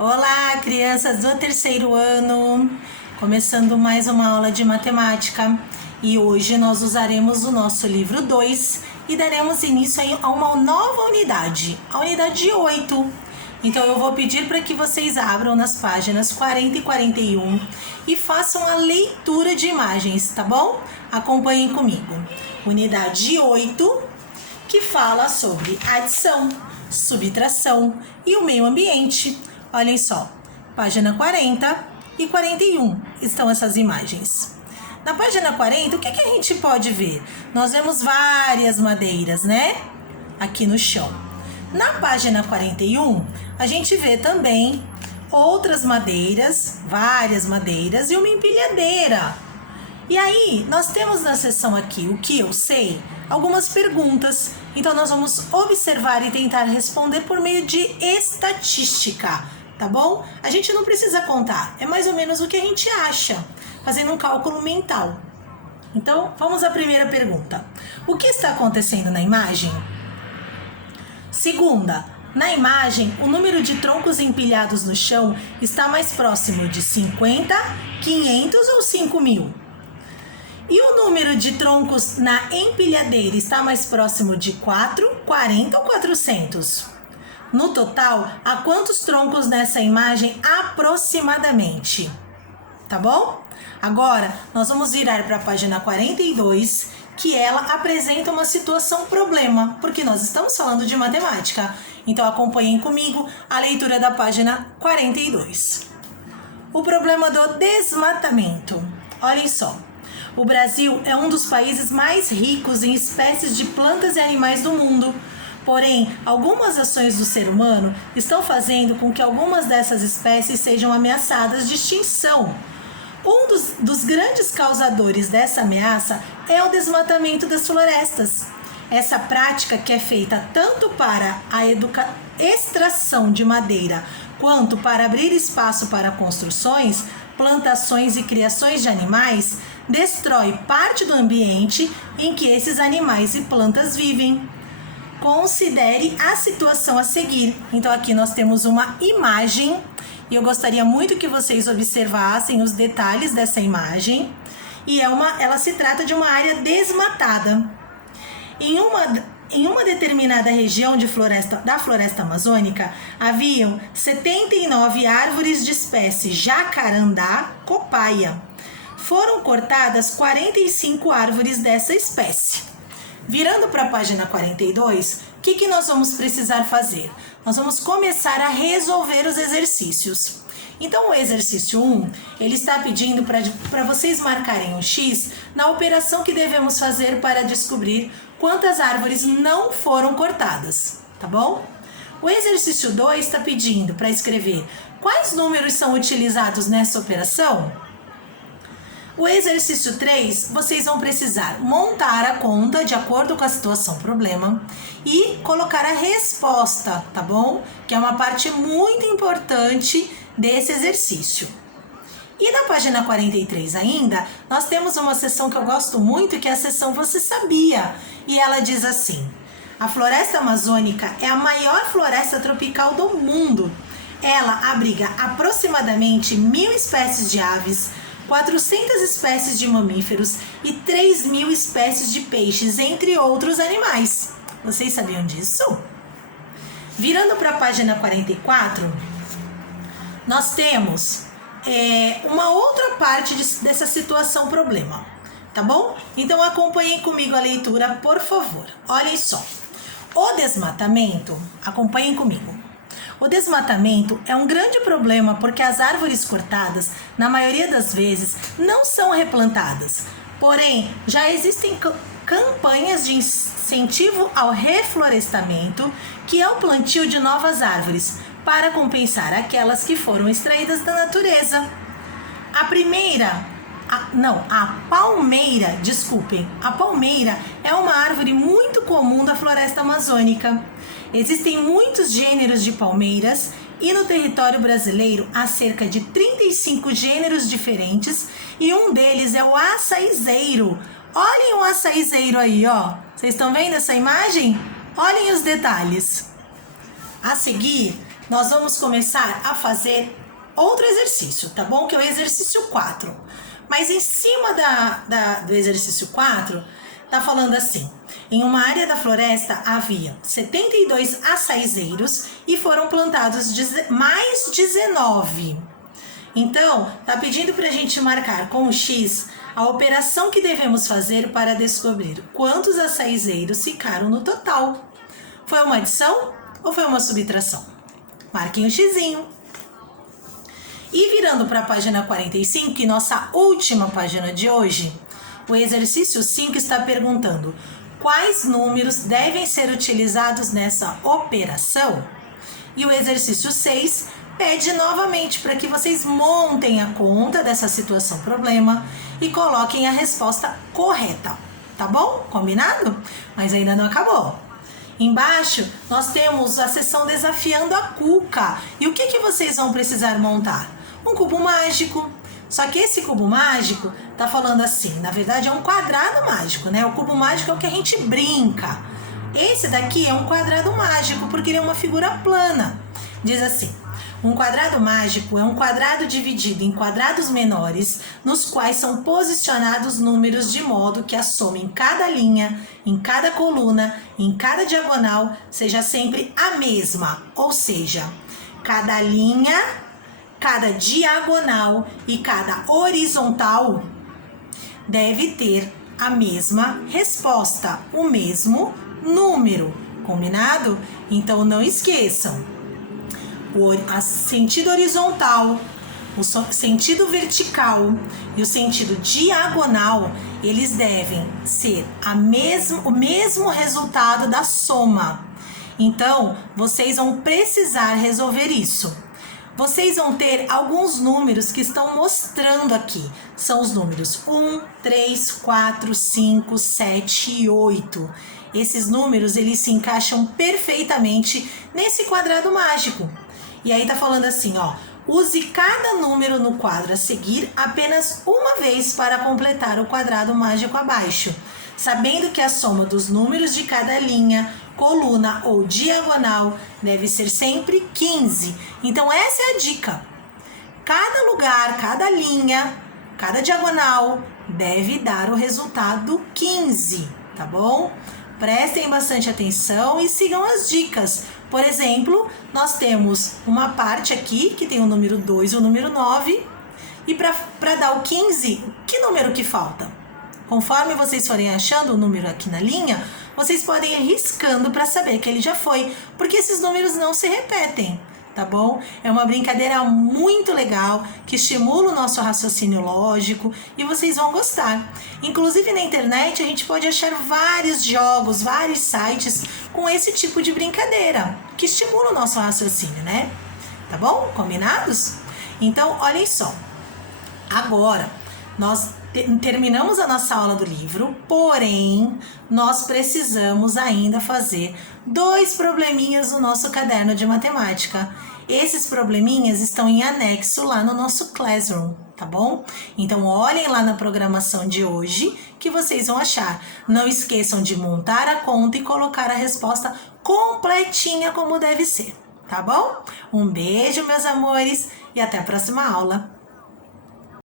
Olá, crianças do terceiro ano! Começando mais uma aula de matemática. E hoje nós usaremos o nosso livro 2 e daremos início a uma nova unidade, a unidade 8. Então eu vou pedir para que vocês abram nas páginas 40 e 41 e façam a leitura de imagens, tá bom? Acompanhem comigo. Unidade 8, que fala sobre adição, subtração e o meio ambiente. Olhem só, página 40 e 41 estão essas imagens. Na página 40, o que a gente pode ver? Nós vemos várias madeiras, né? Aqui no chão. Na página 41, a gente vê também outras madeiras, várias madeiras e uma empilhadeira. E aí, nós temos na seção aqui, o que eu sei, algumas perguntas. Então, nós vamos observar e tentar responder por meio de estatística, tá bom? A gente não precisa contar, é mais ou menos o que a gente acha, fazendo um cálculo mental. Então, vamos à primeira pergunta. O que está acontecendo na imagem? Segunda, na imagem, o número de troncos empilhados no chão está mais próximo de 50, 500 ou 5.000? E o número de troncos na empilhadeira está mais próximo de 4, 40 ou 400? No total, há quantos troncos nessa imagem aproximadamente? Tá bom? Agora, nós vamos virar para a página 42, que ela apresenta uma situação problema, porque nós estamos falando de matemática. Então, acompanhem comigo a leitura da página 42. O problema do desmatamento. Olhem só. O Brasil é um dos países mais ricos em espécies de plantas e animais do mundo. Porém, algumas ações do ser humano estão fazendo com que algumas dessas espécies sejam ameaçadas de extinção. Um dos grandes causadores dessa ameaça é o desmatamento das florestas. Essa prática, que é feita tanto para a extração de madeira quanto para abrir espaço para construções, plantações e criações de animais, destrói parte do ambiente em que esses animais e plantas vivem. Considere a situação a seguir. Então aqui nós temos uma imagem e eu gostaria muito que vocês observassem os detalhes dessa imagem. E ela se trata de uma área desmatada. Em uma determinada região da floresta amazônica, haviam 79 árvores de espécie jacarandá copaia. Foram cortadas 45 árvores dessa espécie. Virando para a página 42, o que nós vamos precisar fazer? Nós vamos começar a resolver os exercícios. Então, o exercício 1, ele está pedindo para vocês marcarem um X na operação que devemos fazer para descobrir quantas árvores não foram cortadas, tá bom? O exercício 2 está pedindo para escrever quais números são utilizados nessa operação. O exercício 3, vocês vão precisar montar a conta de acordo com a situação problema e colocar a resposta, tá bom? Que é uma parte muito importante desse exercício. E na página 43 ainda, nós temos uma seção que eu gosto muito, que é a seção Você Sabia? E ela diz assim: a floresta amazônica é a maior floresta tropical do mundo. Ela abriga aproximadamente 1.000 espécies de aves, 400 espécies de mamíferos e 3.000 espécies de peixes, entre outros animais. Vocês sabiam disso? Virando para a página 44, nós temos uma outra parte dessa situação problema, tá bom? Então acompanhem comigo a leitura, por favor. Olhem só. O desmatamento, acompanhem comigo. O desmatamento é um grande problema porque as árvores cortadas, na maioria das vezes, não são replantadas. Porém, já existem campanhas de incentivo ao reflorestamento, que é o plantio de novas árvores, para compensar aquelas que foram extraídas da natureza. A palmeira é uma árvore muito comum da floresta amazônica. Existem muitos gêneros de palmeiras e no território brasileiro há cerca de 35 gêneros diferentes e um deles é o açaizeiro. Olhem o açaizeiro aí, ó. Vocês estão vendo essa imagem? Olhem os detalhes. A seguir, nós vamos começar a fazer outro exercício, tá bom? Que é o exercício 4. Mas em cima do exercício 4, tá falando assim: em uma área da floresta havia 72 açaizeiros e foram plantados mais 19. Então, tá pedindo pra gente marcar com o X a operação que devemos fazer para descobrir quantos açaizeiros ficaram no total. Foi uma adição ou foi uma subtração? Marquem o xizinho. E virando para a página 45, que nossa última página de hoje, o exercício 5 está perguntando: quais números devem ser utilizados nessa operação? E o exercício 6 pede novamente para que vocês montem a conta dessa situação problema e coloquem a resposta correta, tá bom? Combinado? Mas ainda não acabou. Embaixo nós temos a seção Desafiando a Cuca. E o que vocês vão precisar montar? Um cubo mágico. Só que esse cubo mágico tá falando assim, na verdade é um quadrado mágico, né? O cubo mágico é o que a gente brinca. Esse daqui é um quadrado mágico porque ele é uma figura plana. Diz assim: um quadrado mágico é um quadrado dividido em quadrados menores, nos quais são posicionados números de modo que a soma em cada linha, em cada coluna, em cada diagonal seja sempre a mesma, ou seja, cada linha, cada diagonal e cada horizontal deve ter a mesma resposta, o mesmo número, combinado? Então não esqueçam, o sentido horizontal, o sentido vertical e o sentido diagonal, eles devem ser o mesmo resultado da soma. Então, vocês vão precisar resolver isso. Vocês vão ter alguns números que estão mostrando aqui. São os números 1, 3, 4, 5, 7 e 8. Esses números, eles se encaixam perfeitamente nesse quadrado mágico. E aí tá falando assim, ó: use cada número no quadro a seguir apenas uma vez para completar o quadrado mágico abaixo, sabendo que a soma dos números de cada linha, coluna ou diagonal deve ser sempre 15. Então essa é a dica. Cada lugar, cada linha, cada diagonal deve dar o resultado 15, tá bom? Prestem bastante atenção e sigam as dicas. Por exemplo, nós temos uma parte aqui que tem o número 2 e o número 9. E para dar o 15, que número que falta? Conforme vocês forem achando o número aqui na linha, vocês podem ir riscando para saber que ele já foi, porque esses números não se repetem, tá bom? É uma brincadeira muito legal, que estimula o nosso raciocínio lógico e vocês vão gostar. Inclusive na internet a gente pode achar vários jogos, vários sites com esse tipo de brincadeira, que estimula o nosso raciocínio, né? Tá bom? Combinados? Então, olhem só. Agora, nós terminamos a nossa aula do livro, porém, nós precisamos ainda fazer 2 probleminhas no nosso caderno de matemática. Esses probleminhas estão em anexo lá no nosso Classroom, tá bom? Então, olhem lá na programação de hoje que vocês vão achar. Não esqueçam de montar a conta e colocar a resposta completinha como deve ser, tá bom? Um beijo, meus amores, e até a próxima aula.